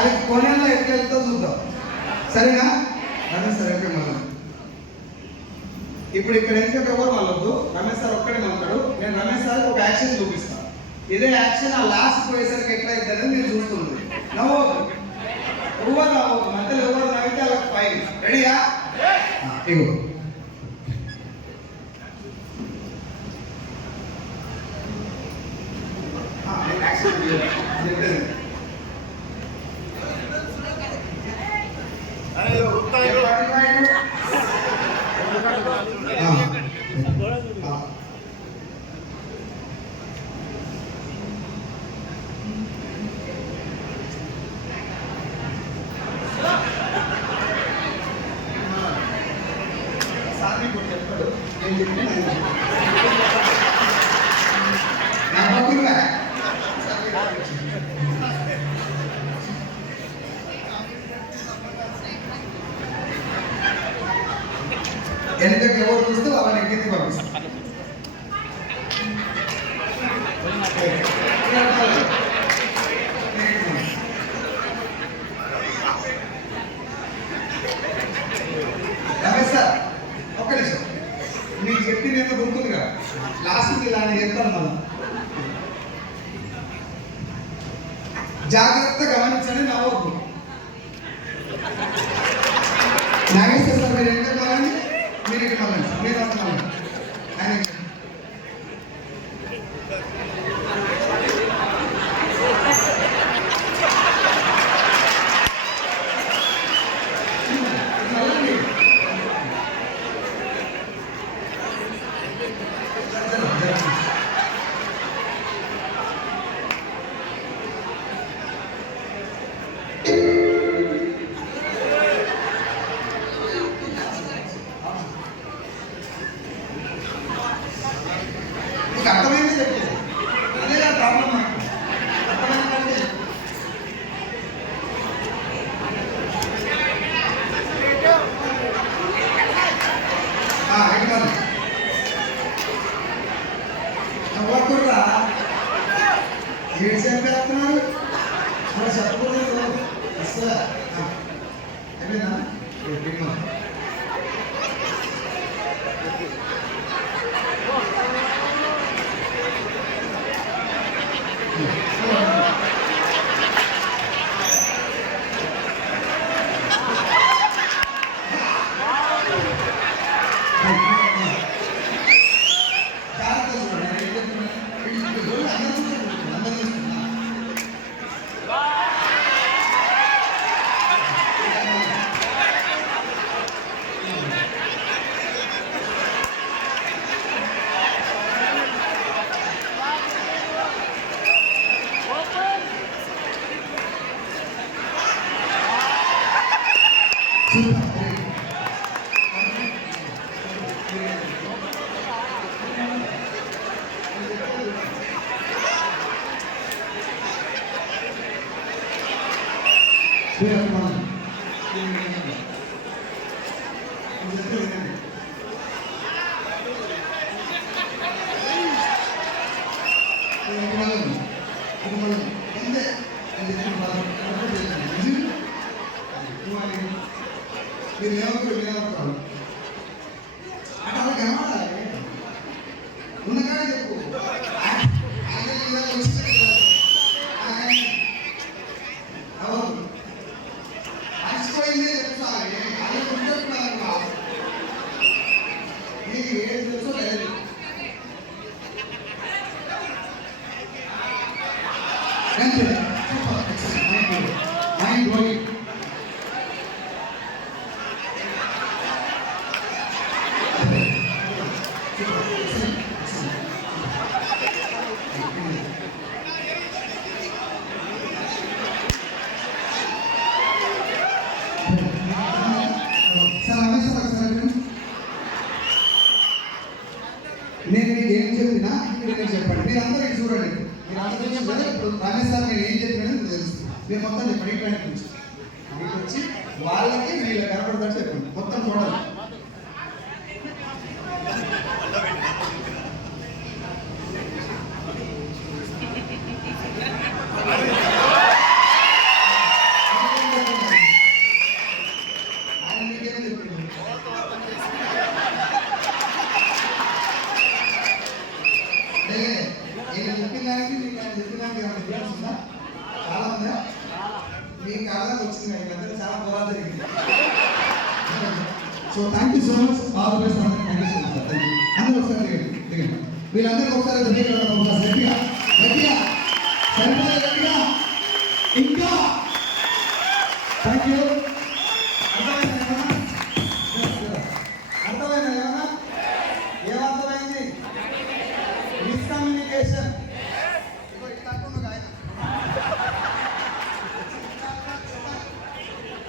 అది కొనేలో ఎట్లా వెళ్తుందో చూద్దాం, సరేనా? రమేష్ సార్ ఎక్కడ మళ్ళీ ఇప్పుడు ఇక్కడ ఎందుకంటే ఎవరు వాళ్ళొద్దు, రమేష్ సార్ ఒక్కడే ఉంటాడు. నేను రమేష్ సార్కి ఒక యాక్షన్ చూపిస్తాను. ఇదే యాక్షన్ ఆ లాస్ట్ పోయేసరికి ఎట్లా అవుతుందని నేను చూస్తుంది. నవ్వద్దు, ఎవరు నవ్వద్దు, మధ్యలో ఎవరు నవ్వితే వాళ్ళకి ఫైన్. రెడీయా? ఇగో వెనకకి ఎవరు చూస్తే వాళ్ళని ఎక్కింది పంపిస్తాం. రమేష్ సార్ ఒక్క నిమిషం, మీకు చెప్పింది ఎంత గుర్తుంది కదా, లాస్ట్కి ఇలా చెప్తాను. మనం జాగ్రత్త గమనించండి, నవ్వద్దు. నాగేశ్వర సార్ మీరు ఎంత కావాలండి, మీరు ఇక్కడ కావాలండి, మీరు వస్తున్నాను ఆయన అర్థమైంది చెప్పు, అదే ప్రాబ్లం. నవ్వకుర్రా, ఏడు చెప్పేస్తున్నారు అలా చెప్పకూడదు. అసలు అయిపోయిందా? మీరు ఏమవుతారు వినవుతారు అట్లా వాళ్ళకి ఏమవుతారు ఉన్నకాడే చెప్పు. అలసిపోయిందే చెప్తారు, అది ఉంటున్నారు మీకు ఏది తెలుసో లేదు. నేను మీకు ఏం చెప్పినా ఇక్కడ చెప్పండి, మీరు అందరూ ఇక్కడ చూడండి. మీరు అందరూ చెప్పండి. ఇప్పుడు రమేష్ సార్ నేను ఏం చెప్పినా తెలుస్తుంది, మీరు మొత్తం చెప్పండి. ఇట్లాంటి నుంచి మీకు వచ్చి వాళ్ళకి వీళ్ళు కనపడతారు చెప్పండి, మొత్తం చూడాలి. దాకా వచ్చింది ఈ మధ్యలో చాలా పొలాలు జరిగింది. So thank you so much, all the best. Thank you so much sir. అందరూ ఒకసారి దిగండి. వీళ్ళందరికీ ఒకసారి గట్టిగా సరిపోయి గట్టిగా ఇంకా థ్యాంక్ యూ. అర్థమైందా ఏమన్నా? ఏమర్థమైంది? మిస్కమ్యూనికేషన్.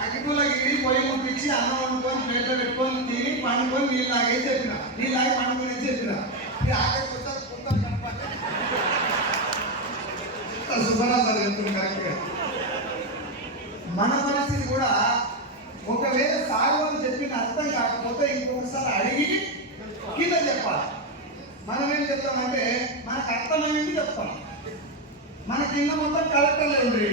అగ్గిపుల్లకి ఇడి పొయ్యి ముట్టించి అన్నం వండుకొని ప్లేట్లో పెట్టుకొని తిని పండుకొని నీళ్ళలాగే చెప్పిన, నీళ్ళలాగే పండుకొని చెప్పిన సుబ్బారావు సార్ చెప్తుంది కరెక్ట్గా. మన పరిస్థితి కూడా ఒకవేళ సాగుని చెప్పిన అర్థం కాకపోతే ఇంకొకసారి అడిగి కింద చెప్పాలి. మనం ఏం చెప్తామంటే మనకు అర్థమైంది చెప్తాం. మన కింద మొత్తం కలెక్టర్లే ఉంది.